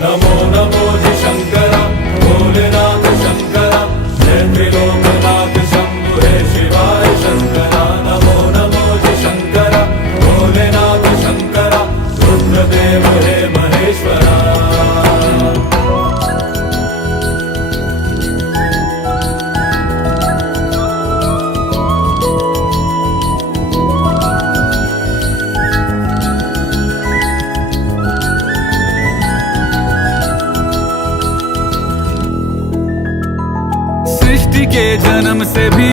नमो नमो जी शंकरा भोलेनाथ शंकरा जय त्रिलोकनाथ शंभु हे शिवाय शंकरा नमो नमो जी शंकरा भोलेनाथ शंकरा रुद्रदेव हे महेश्वरा सृष्टि के जन्म से भी